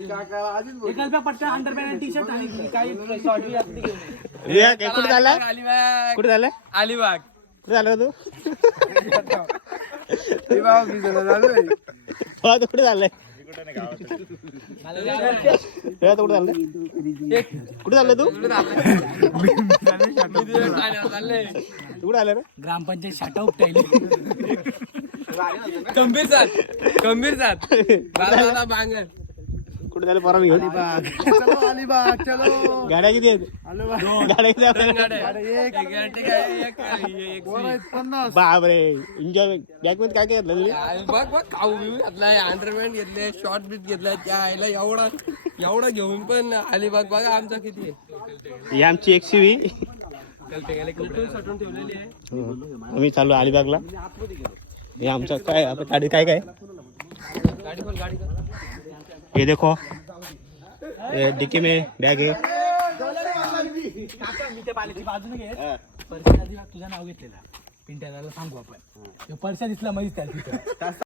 पट्ट्या underpant T shirt आणि काही शॉर्ट कुठे झालाय कुठे झालाय अलिबाग कुठे झालं तू कुठे झालंय कुठे झालं कुठे चाललंय तू कुठे आलं रे ग्रामपंचायत शाटा उपटायली गंभीर साथ बांगर कुठे झालं परवा घेऊन गाड्या किती आहेत गाड्या किती बापरे एन्जॉय बॅग मध्ये काय काय घेतलं तुम्ही बघ खाऊ बिऊ घातलाय अंडरपॅन्ट घेतले शॉर्ट बीट घेतलाय त्या आईला एवढा घेऊन पण अलिबाग बघा आमचा किती आहे ही आमची XUV सटून ठेवलेली आहे आम्ही चाललो अलिबागला हे आमचं काय आपल्या गाडी काय काय गाडी खोल ये देखो ये डिक्की में बैग है बाजूने घे परश्या तुझं नाव घेतलेलं पिंट्याला सांगू आपण परश्या दिसला माहिती त्याला